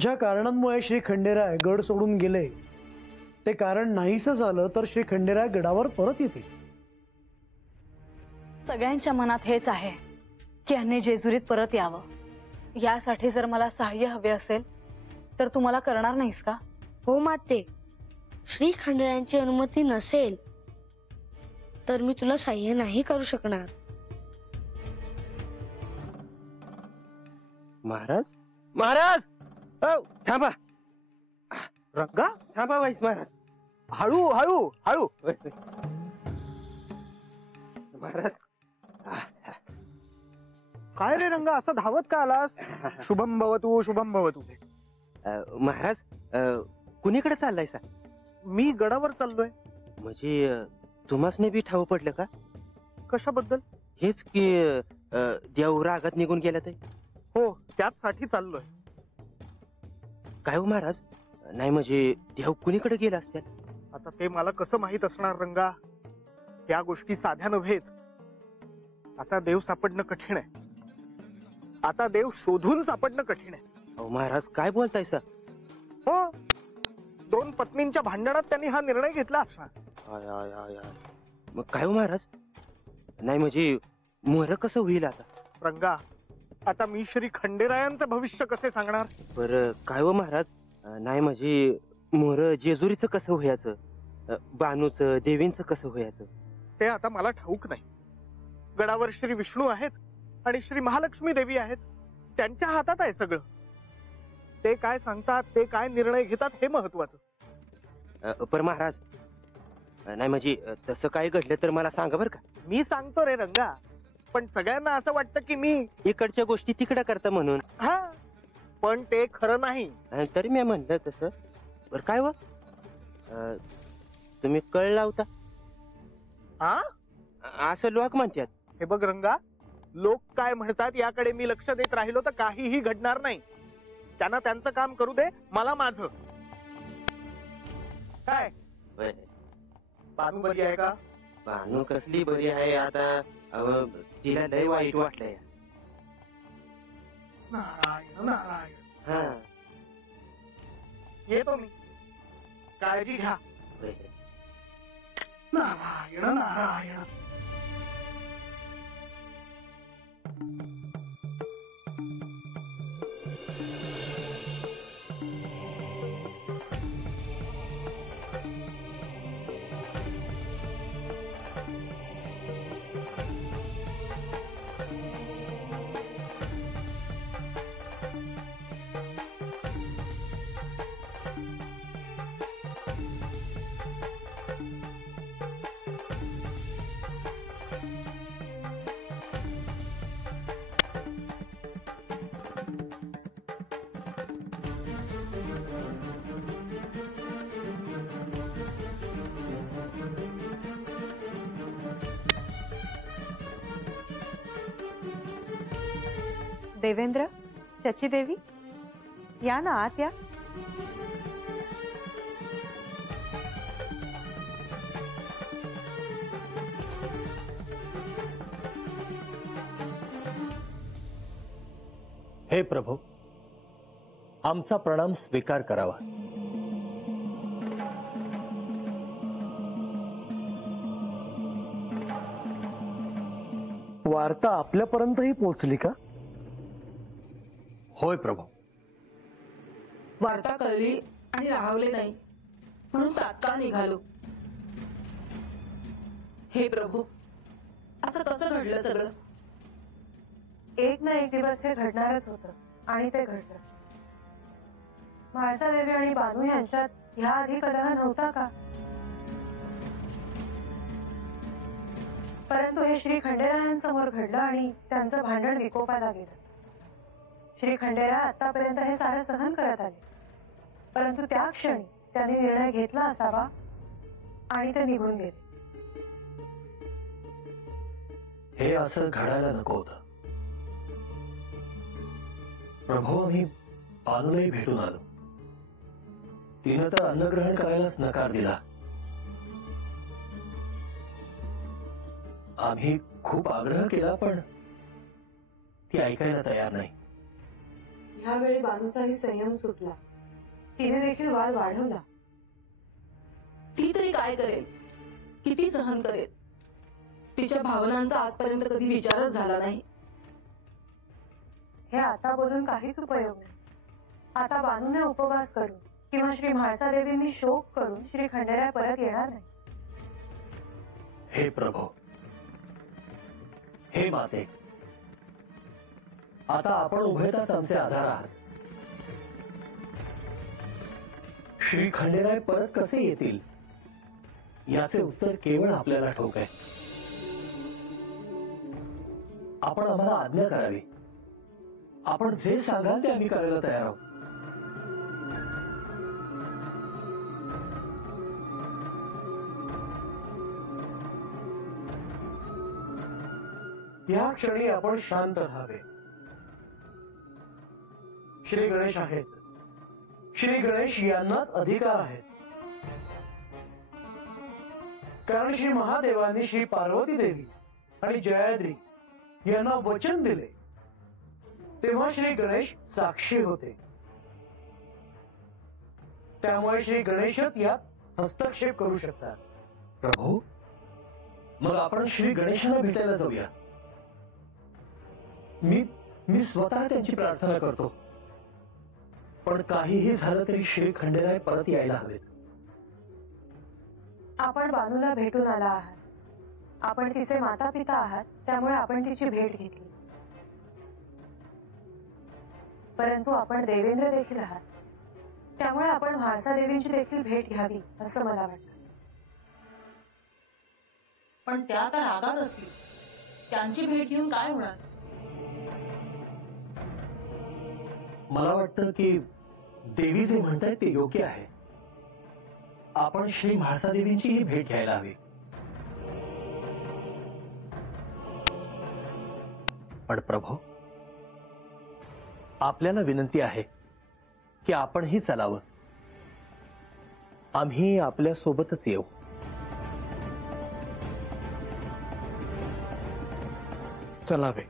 ज्या कारणांमुळे श्री खंडेराय गड सोडून गेले ते कारण नाहीसं झालं तर श्री खंडेराय गडावर परत येतील। सगळ्यांच्या मनात हेच आहे की यांनी जेजुरीत परत यावं। यासाठी जर मला सहाय्य हवे असेल तर तू मला करणार नाहीस का? हो माते, श्री खंडेरायांची अनुमती नसेल तर मी तुला सहाय्य नाही करू शकणार। महाराज महाराज थांबा। रंगा थांबा वाईस महाराज। हळू हळू हळू। महाराज काय रे रंगा असं धावत का आलास? शुभम भवतु शुभम भवतु। महाराज कुणीकडे चाललाय सा? मी गडावर चाललोय। म्हणजे तुम्हासने बी ठाव पडलं का? कशाबद्दल? हेच की देव रागात निघून गेला ते। हो त्याचसाठी चाललोय। काय हो महाराज? नाही म्हणजे देव कुणीकडे गेला असतील? आता ते मला कसं माहित असणार रंगा? त्या गोष्टी साध्या नव्हेत। आता देव सापडणं कठीण आहे। आता देव शोधून सापडणं कठीण आहे। अहो महाराज काय बोलताय सा? हो, दोन पत्नींच्या भांडणात त्यांनी हा निर्णय घेतला असणार। I I I I. मग काय हो महाराज? नाही म्हणजे मोहर कसं होईल आता? रंगा आता मी श्री खंडेरायांचं भविष्य कसे सांगणार? बरं काय हो महाराज? नाही म्हणजे मोहर जेजुरीचं कसं व्हायचं? बानूचं देवींचं कसं व्हायचं? ते आता मला ठाऊक नाही। गडावर श्री विष्णू आहेत आणि श्री महालक्ष्मी देवी आहेत, त्यांच्या हातात आहे सगळं। ते काय सांगतात, ते काय निर्णय घेतात हे महत्वाचं। पर महाराज नाही म्हणजे तसं काय घडलं तर मला सांगा बरं का? मी सांगतो रे रंगा, पण सगळ्यांना असं वाटतं की मी इकडच्या गोष्टी तिकडे करता म्हणून। हा, पण ते खरं नाही। तरी मी म्हणलं तसं। बरं काय हो तुम्ही कळ लावता? हा असं लोक म्हणतात। हे बघ रंगा, लोक काय म्हणतात याकडे मी लक्ष देत राहिलो तर काहीही घडणार नाही। त्यांना त्यांचं काम करू दे, मला माझं। काय बानू बरी आहे का? बानू कसली बरी आहे आता? तिला लय वाईट वाटलंय। नारायण नारायण। हा येतो मी, काळजी घ्या। नारायण नारायण। देवेंद्र, शची देवी, या ना आत या। हे प्रभू, आमचा प्रणाम स्वीकार करावा। वार्ता आपल्यापर्यंतही पोहोचली का? होय प्रभू। वार्ता कळली आणि राहवले नाही म्हणून तात्काळ निघालो। हे प्रभू, असं कसं घडलं सगळं? एक ना एक दिवस हे घडणारच होतं आणि ते घडलं। म्हाळसादेवी आणि बानू यांच्यात ह्या आधी कलह नव्हता का? परंतु हे श्री खंडेरायांसमोर घडलं आणि त्यांचं भांडण विकोपाला गेलं। श्री खंडेराय आतापर्यंत हे सारं सहन करत आले, परंतु त्या क्षणी त्यांनी निर्णय घेतला असावा आणि ते निघून गेले। हे असं घडायला नको होतं प्रभू। आम्ही बानूलाही भेटून आलो, तिनं तर अन्नग्रहण करायलाच नकार दिला। आम्ही खूप आग्रह केला पण ती ऐकायला तयार नाही। ह्यावेळी बानूचाही संयम सुटला. तिने देखील वाद वाढवला. ती तरी काय करेल, किती सहन करेल? तिच्या भावनांचा आजपर्यंत कधी विचारच झाला नाही. हे आता बोलून काहीच उपयोग नाही. आता बानूने उपवास करून किंवा श्री म्हाळसा देवींनी शोक करून श्री खंडेराय परत येणार नाही. हे प्रभो, हे माते, आता आपण उभयताच आमचे आधार आहात. श्री खंडेराय परत कसे येतील याचे उत्तर केवळ आपल्याला ठाऊक आहे. आपण आम्हाला आज्ञा करावी. आपण जे सांगाल ते आम्ही करायला तयार आहोत. या क्षणी आपण शांत राहावे. श्री गणेश आहेत. श्री गणेश यांनाच अधिकार आहेत. कारण श्री महादेवांनी श्री पार्वती देवी आणि जयाद्री यांना वचन दिले तेव्हा श्री गणेश साक्षी होते. त्यामुळे श्री गणेशच यात हस्तक्षेप करू शकतात. प्रभू, मग आपण श्री गणेशांना भेटायला जाऊया. मी स्वतः त्यांची प्रार्थना करतो. पण काहीही झालं तरी श्री खंडेराय परत यायला हवेत. आपण बानूला भेटून आला आहात. आपण तिचे माता पिता आहात, त्यामुळे आपण तिची भेट घेतली. परंतु आपण देवेंद्र देखील आहात, त्यामुळे आपण म्हाळसा देवींची देखील भेट घ्यावी असं मला वाटतं. पण त्या आता रागात असतील. त्यांची भेट घेऊन काय होणार? मला वाटतं की देवी जे म्हणतायत ते योग्य आहे. आपण श्री म्हाळसा देवींचीही भेट घ्यायला हवी. पण प्रभू, आपल्याला विनंती आहे की आपणही चलावं. आम्ही आपल्या सोबतच येऊ. चलावे.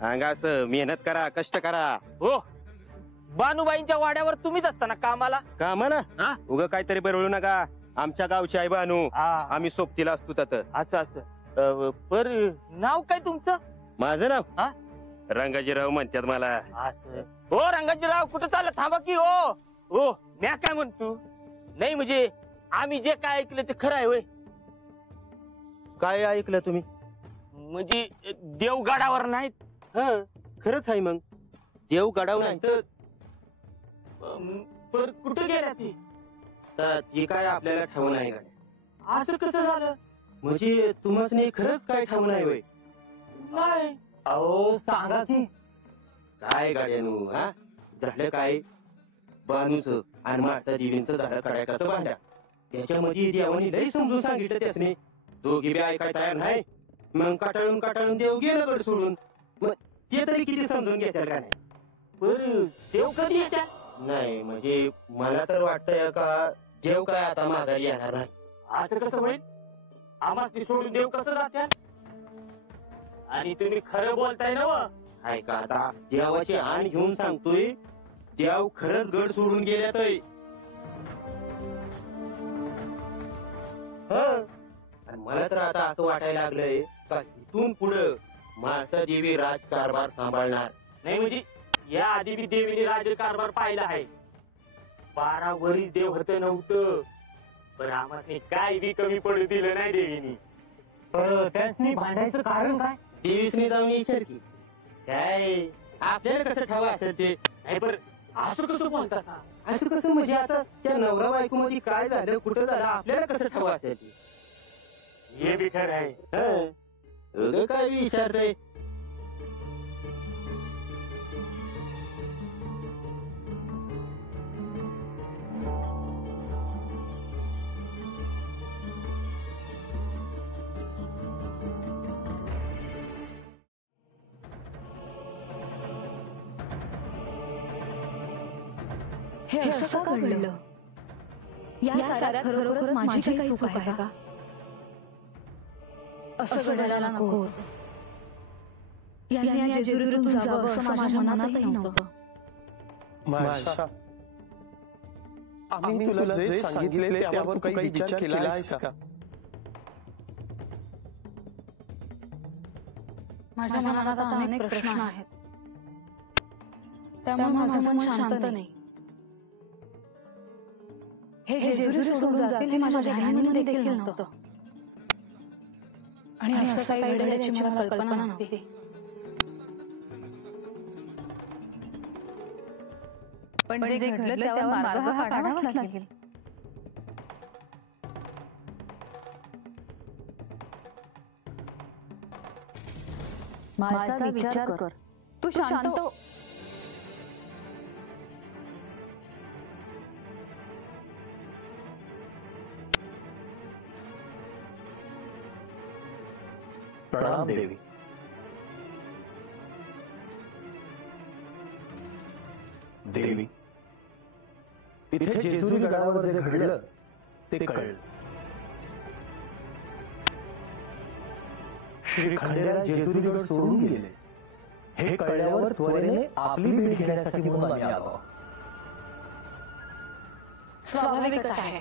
अंगास मेहनत करा, कष्ट करा. हो, बानूबाईंच्या वाड्यावर तुम्हीच असताना कामाला. कामाला हा? उग काहीतरी बरवू नका. आमच्या गावची आहे बानू. आ, आम्ही सोबतीला असतो त्यात. असं असं. पर नाव काय तुमचं? माझं नाव हा? रंगाजीराव म्हणतात मला. असं. हो रंगाजीराव, कुठं चाललं? थांबा की. हो हो, म्या काय म्हणतो, नाही म्हणजे आम्ही जे काय ऐकलं ते खरं आहे होय? काय ऐकलं तुम्ही? म्हणजे देवगडावर नाहीत. हा, खरंच आहे. मग देव गडाव नाही तर पर कुठं गेल्या ती? ती काय आपल्याला ठाऊन आहे का? असं कसं झालं? म्हणजे तुम्हाला खरंच काय ठाऊन आहे होय? नाही. अहो सांगा की. काय गाड्यानू, हा झालं काय? बानूच आणि म्हाळसा देवींचं झालं कडाय कसं भांड्या. त्याच्यामध्ये देवानी लय समजून सांगितलं त्यासने. दोघी बी ऐकाय तयार नाही. मग काटाळून देव गेलं गड सोडून. मग ते तरी किती समजून घेतात का नाही? बरं, देव कधी येतात? नाही म्हणजे मला तर वाटतंय का देव काय आता माघारी येणार नाही. असं कसं होईल? आम्हाला सोडून देव कसं जात्याल? आणि तुम्ही खरं बोलताय ना? ऐका आता, देवाची आण घेऊन सांगतोय, देव खरंच गड सोडून गेल्यात. मला तर आता असं वाटायला लागलंय का इथून पुढं म्हाळसा देवी राजकारभार सांभाळणार नाही. म्हणजे या आधी बी देवीने राजकारभार पाहिला आहे. 12 वरील देव होतं नव्हतं, पण आम्हाला काय बी कमी पडू दिलं नाही देवीनी. त्यांनी भांडायचं कारण काय? देवीसने जाऊन विचार की काय आपल्याला कसं ठावं असेल ते. नाही पर असं कसं बोलता? असं कसं म्हणजे आता त्या नवरा बायको मध्ये काय झालं, कुठं झालं, आपल्याला कसं ठावं असेल ते. हे बी खरं आहे. काय विचारतय. हे असं का घडलं? या साऱ्यात खरोखरच माझी काही चूक आहे का? असं घडायला नको होतं. यांनी या जेजुरीतून जावं असं माझ्या मनातही नव्हतं. माळसा, आम्ही तुला जे सांगितले त्यावर तू काही विचार केला आहेस का? माझ्या मनात अनेक प्रश्न आहेत, त्यामुळे माझं मन शांत नाही. हे जेजुरी सोडून जातील हे माझ्या ध्यानामध्ये देखील नव्हतं, आणि असं काही घडेल याची मला कल्पना नव्हती. पण जे घडलं त्यावर मार्ग हा काढावाच लागेल. माळसा, विचार कर. तू शांत हो. प्रणाम देवी. देवी, इथे जेजुरी गडावर जे घडलं ते कळलं. श्री खंडेराय जेजुरी गड सोडून गेले हे कळल्यावर त्वरेने आपली भेट घेण्यासाठी म्हणून आम्ही आलो. स्वाभाविकच आहे,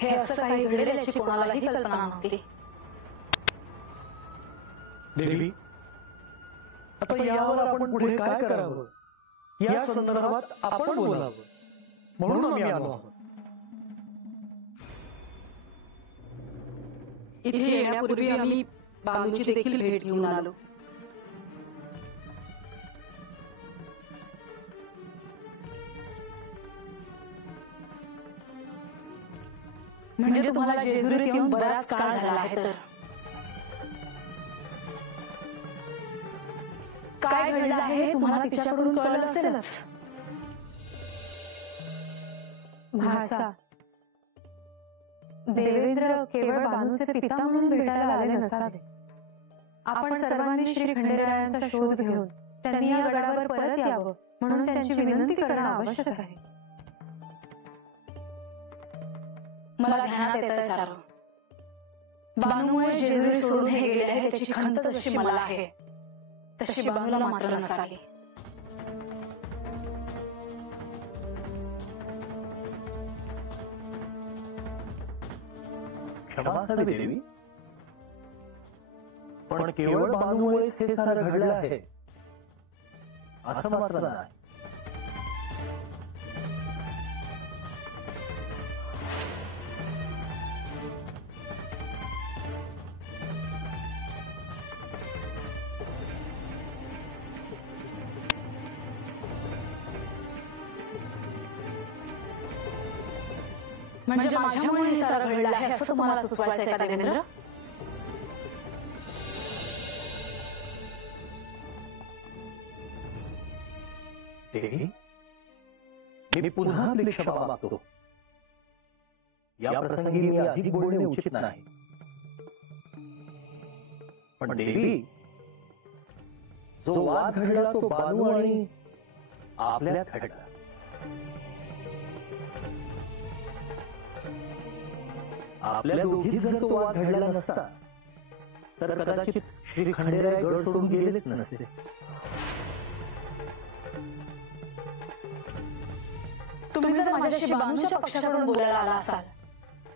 हे असं काही घडेल याची कोणालाही कल्पना नव्हती. देवी, आता यावर आपण पुढे काय करावं या संदर्भात आपण बोलावं म्हणून आम्ही आलो आहोत. इथे येण्यापूर्वी आम्ही बानूची देखील भेट घेऊन आलो. म्हणजे तुम्हाला जेजुरीत येऊन बराच काळ झाला आहे, तर काय घडलं आहे हे तुम्हाला तिच्याकडून कळलं असेलच. भासा, देवेंद्र केवळ बानूचे पिता म्हणून भेटायला आले नसावे. आपण सर्वांनी श्री खंडेरायांचा शोध घेऊन त्यांनी या गडावर परत यावं म्हणून त्यांची विनंती करणं आवश्यक आहे. मला ध्यानात येतंय सारं. बानूमुळे जेजुरी सोडून हे गेले आहे त्याची खंत जशी मला आहे तशी बानूला मात्र नसावी. क्षमा असावी देवी, पण केवळ बानूमुळेच हे सारं घडलं आहे असं मात्र नाही. म्हणजे माझ्यामुळे हे सारं घडलं आहे असं तुम्हाला सुचवायचंय का देवेंद्र? देवी, मी पुन्हा आपली क्षमा मागतो. या प्रसंगी मी अधिक बोलणे उचित नाही. पण देवी, जो वाद घडला तो बानू आणि आपल्यात घडला. आपल्या दोघीत जर तो वाद घडला नसता तर कदाचित श्री खंडेराय गड सोडून गेलेच नसते. तुम्ही जर माझ्याशी बानूच्या पक्षाकडून बोलायला आला असाल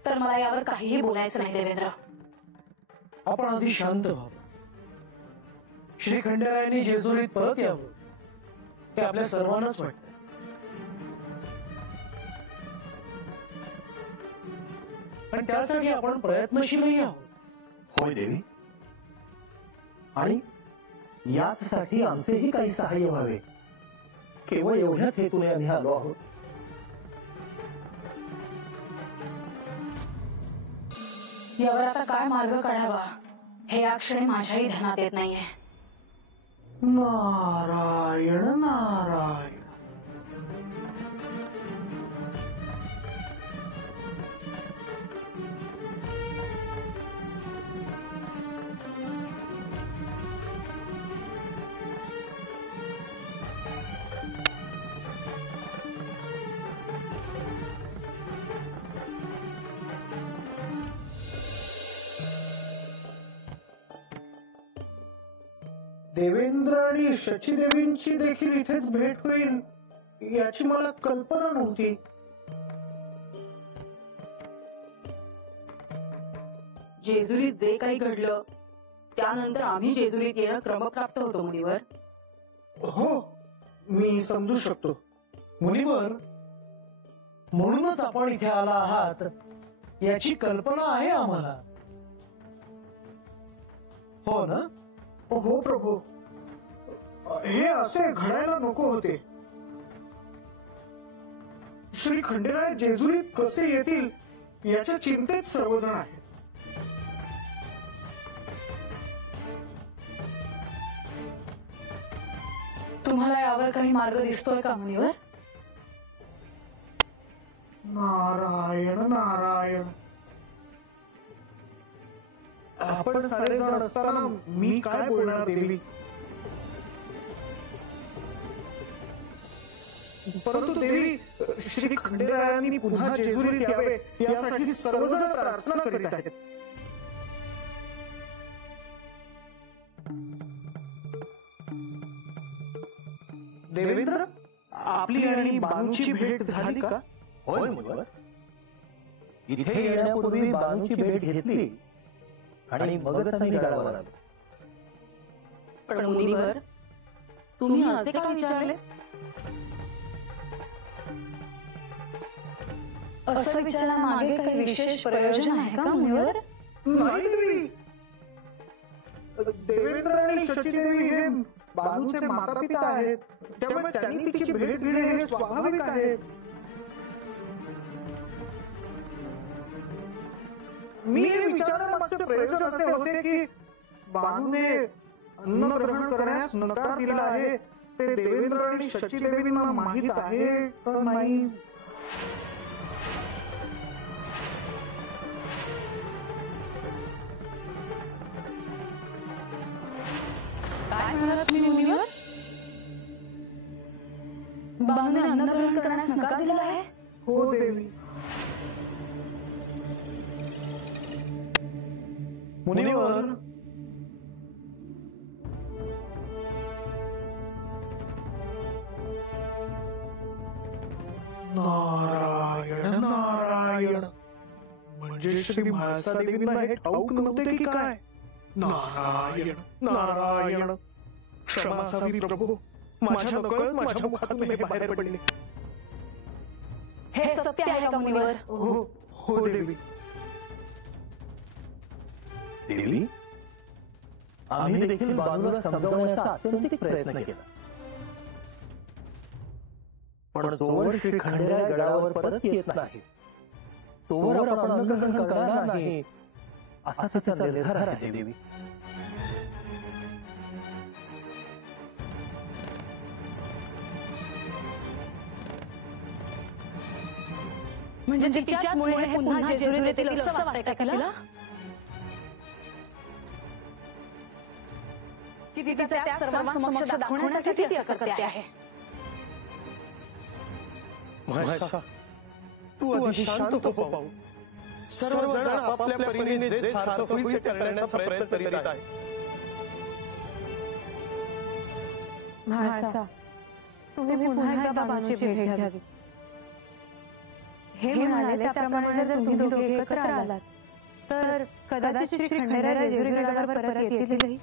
तर मला यावर काहीही बोलायचं नाही देवेंद्र. आपण आधी शांत व्हावं. श्री खंडेरायांनी जेजुरीत परत यावं हे आपल्या सर्वांनाच वाटतंय. पण त्यासाठी आपण प्रयत्नशीलही आहोत. होय देवी, आणि याचसाठी आमचेही काही सहाय्य व्हावे केवळ एवढ्याच हेतूने आम्ही आलो आहोत. यावर आता काय मार्ग काढावा हे या क्षणी माझ्याही ध्यानात येत नाहीये. नारायण नारायण. देवेंद्र आणि शचीदेवींची देखील इथेच भेट होईल याची मला कल्पना नव्हती. जेजुरीत जे काही घडलं त्यानंतर आम्ही जेजुरीत येणं क्रमप्राप्त होतो मुनिवर. हो, मी समजू शकतो. मुनिवर, म्हणूनच आपण इथे आला आहात याची कल्पना आहे आम्हाला. हो ना? हो प्रभू, हे असे घडायला नको होते. श्री खंडेराय जेजुरीत कसे येतील याच्या चिंतेत सर्वजण आहेत. तुम्हाला यावर काही मार्ग दिसतोय का मुनिवर? नारायण नारायण, आपण सारेजण असताना मी काय बोलणार देवी? परंतु देवी, श्री खंडेरायांनी पुन्हा जेजुरीत यावे यासाठी सर्वजण प्रार्थना करीत आहेत. देवेंद्र, आपली आणि बानूची भेट झाली का? होय मुनिवर, इथे येण्यापूर्वी बानूची भेट घेतली आणि मगच आम्ही गडावर आलो. पण मुनिवर, तुम्ही असे का विचारले? असं विचारण्यामागे काही विशेष प्रयोजन आहे का मुनिवर? नाही देवी, देवेंद्र आणि शचीदेवी हे बानूचे माता पिता आहेत, त्यामुळे त्यांनी तिची भेट घेणे हे स्वाभाविक आहे. मी हे विचारण्यामागचे प्रयोजन असे होते की बानूने अन्न ग्रहण करण्यास नकार दिला आहे ते देवेंद्र आणि शचीदेवींना माहित आहे का नाही? काय म्हणालात मी मुनिवर? बानूने अन्न ग्रहण करण्यास नकार दिला आहे? हो देवी. मुनिवर, नारायण नारायण, म्हणजे श्री म्हाळसादेवींना हे ठाऊक नव्हते की काय? नारायण नारायण, क्षमा असावी प्रभू, माझ्या नकळत माझ्या मुखातून हे बाहेर पडले. हे सत्य आहे का मुनिवर? हो हो देवी. देवी, आम्ही देखील बानूला समजावण्याचा अत्यंतिक प्रयत्न केला, पण जोवर श्री खंडेराय गडावर परत येत नाही तोवर आपण अन्नग्रहण करणार नाही असा तिचा निर्धार आहे देवी. म्हणजे तिच्याचमुळे हे पुन्हा जेजुरीत येतील असं वाटतंय का तिला? की तिचा त्या सर्वांसमक्ष दाखवण्यासाठी ती असं करते आहे. म्हाळसा, तू आधी शांत हो पाहू. सर्वजण आपापल्या परीने जे सार्थ होईल ते करण्याचा प्रयत्न करीत आहे. म्हाळसा, तुम्ही पुन्हा एकदा बानूची भेट घ्यावी. हे म्हणाले त्याप्रमाणे जर तुम्ही दोघे एकत्र आलात तर कदाचित श्री खंडेराय जेजुरी गडावर परत येतीलही.